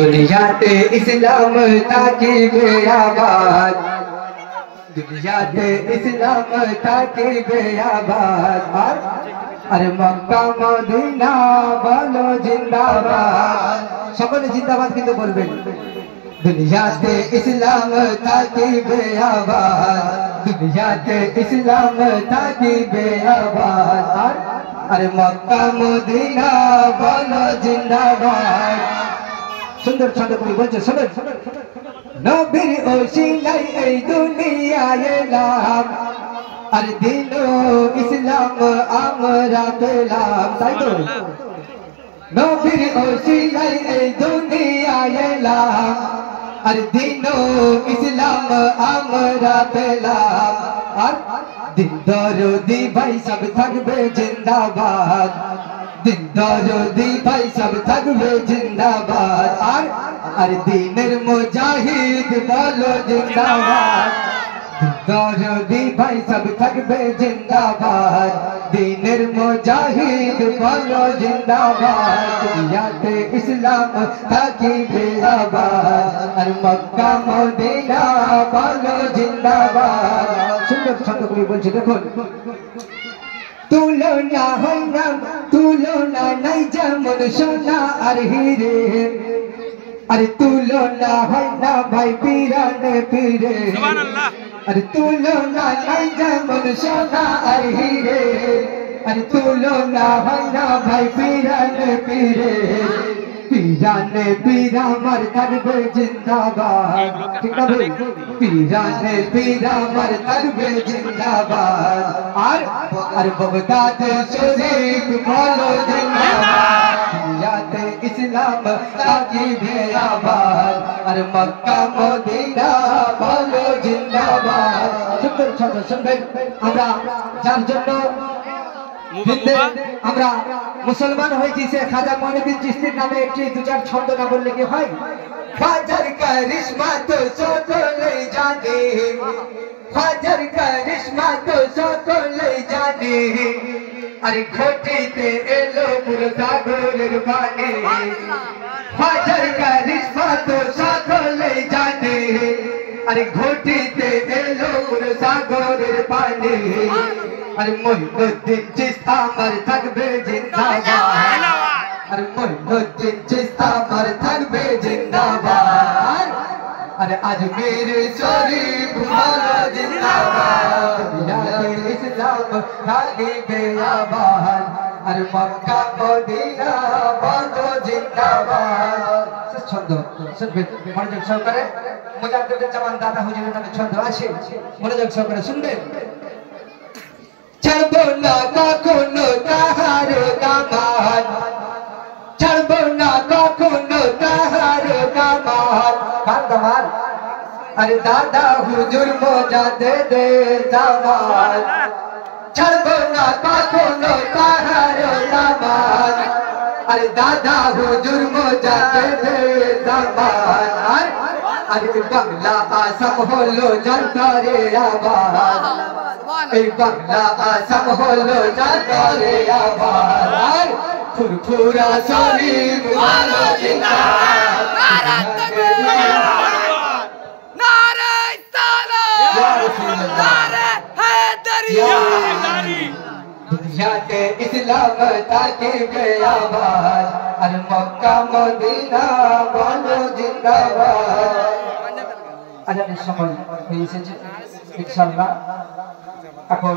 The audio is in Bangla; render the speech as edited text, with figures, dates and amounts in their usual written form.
दुनियाते इस्लाम ताकीबे आबाद दुनियाते इस्लाम ताकीबे आबाद अरे मक्का मदीना बोलो जिंदाबाद সকলে जिंदाबाद কিন্তু বলবেন दुनियाते इस्लाम ताकीबे आबाद दुनियाते इस्लाम ताकीबे आबाद अरे मक्का मदीना बोलो जिंदाबाद सुंदर छंद कोई बोलছে শুনুন নবীর ওসিলাই এই দুনিয়ায় এলাম আর দিন ইসলাম আমরা পেলাম তাই তো নবীর ওসিলাই এই দুনিয়ায় এলাম আর দিন ইসলাম আমরা পেলাম আর দিন দরদি ভাই সব থাকবে জিন্দাবাদ दिन दौलती भाई सब थकबे जिंदाबाद और दीनेर मुजाहिद बोलो जिंदाबाद दौलती भाई सब थकबे जिंदाबाद दीनेर मुजाहिद बोलो जिंदाबाद दुनियाते इस्लाम ताकीबे आबाद और मक्का मदीना बोलो जिंदाबाद सुंदर छंद করে বলছি দেখুন তুলনা হয় না তুলনা নাই যেমন সোনা আর হিরে আরে তুলনা হয় না ভাই পিরানে পিরে আরে তুলনা নাই যেমন সোনা আর হিরে আরে তুলনা হয় না ভাই পিরানে পিরে পিরানে পীরা মার থাকবে জিন্দাবাদ ঠিক না ভাই পিরানে পীরা মার থাকবে জিন্দাবাদ আর বগদাদ শরীফ বলো জিন্দাবাদ দুনিয়াতে ইসলাম তাকিবে আবাদ আর মক্কা মদিনা বলো জিন্দাবাদ সুন্দর ছন্দ শুনবেন আমরা যার জন্য আমরা মুসলমান হয়েছি সে খাজা মঈনুদ্দিন চিশতির নামে একটি দু চার ছন্দ না বললে কি হয় খাজার কারিশমা তো সকলে জানে খাজার কারিশমা তো সকলে জানে আরে ঘটিতে এলো মুরসাগরের পানি খাজার কারিশমা তো সকলে জানে আরে ঘটিতে এলো মুরসাগরের পানি अरे मोइनुद्दीन चिश्ती मर थकबे जिंदाबाद अरे मोइनुद्दीन चिश्ती मर थकबे जिंदाबाद अरे अजमेर शरीफ बोलो जिंदाबाद दुनियाते इस्लाम ताकीबे आबाद अरे मक्का मदीना बोलो जिंदाबाद छंद শুনবেন মনোযোগ সহকারে মুজাদ্দিদুল জামান দাদা হুজুরের নামে ছন্দ আছে মনোযোগ সহকারে শুনবেন ছাড়বো না কখনো তাহার দামান ছাড়বো না কখনো তাহার দামান কার দামান আরে দাদা হুজুর মুজাদ্দিদে জামান ছাড়বো না কখনো তাহার দামান আরে দাদা হুজুর মুজাদ্দিদে জামান আরে বাংলা আসাম হলো জনতারে আবাদ এই বাংলা আসাম হলো জাতরে আবাদ ফুরফুরা শরীফ বলো জিন্দাবাদ নারা তাকবীর নারে সালাম নারে হায়দারিয়া দুনিয়াতে ইসলাম তাকিবে আবাদ আর মক্কা মদিনা বলো জিন্দাবাদ আজানের সময় হয়ে এসেছে ইনশাআল্লাহ এখন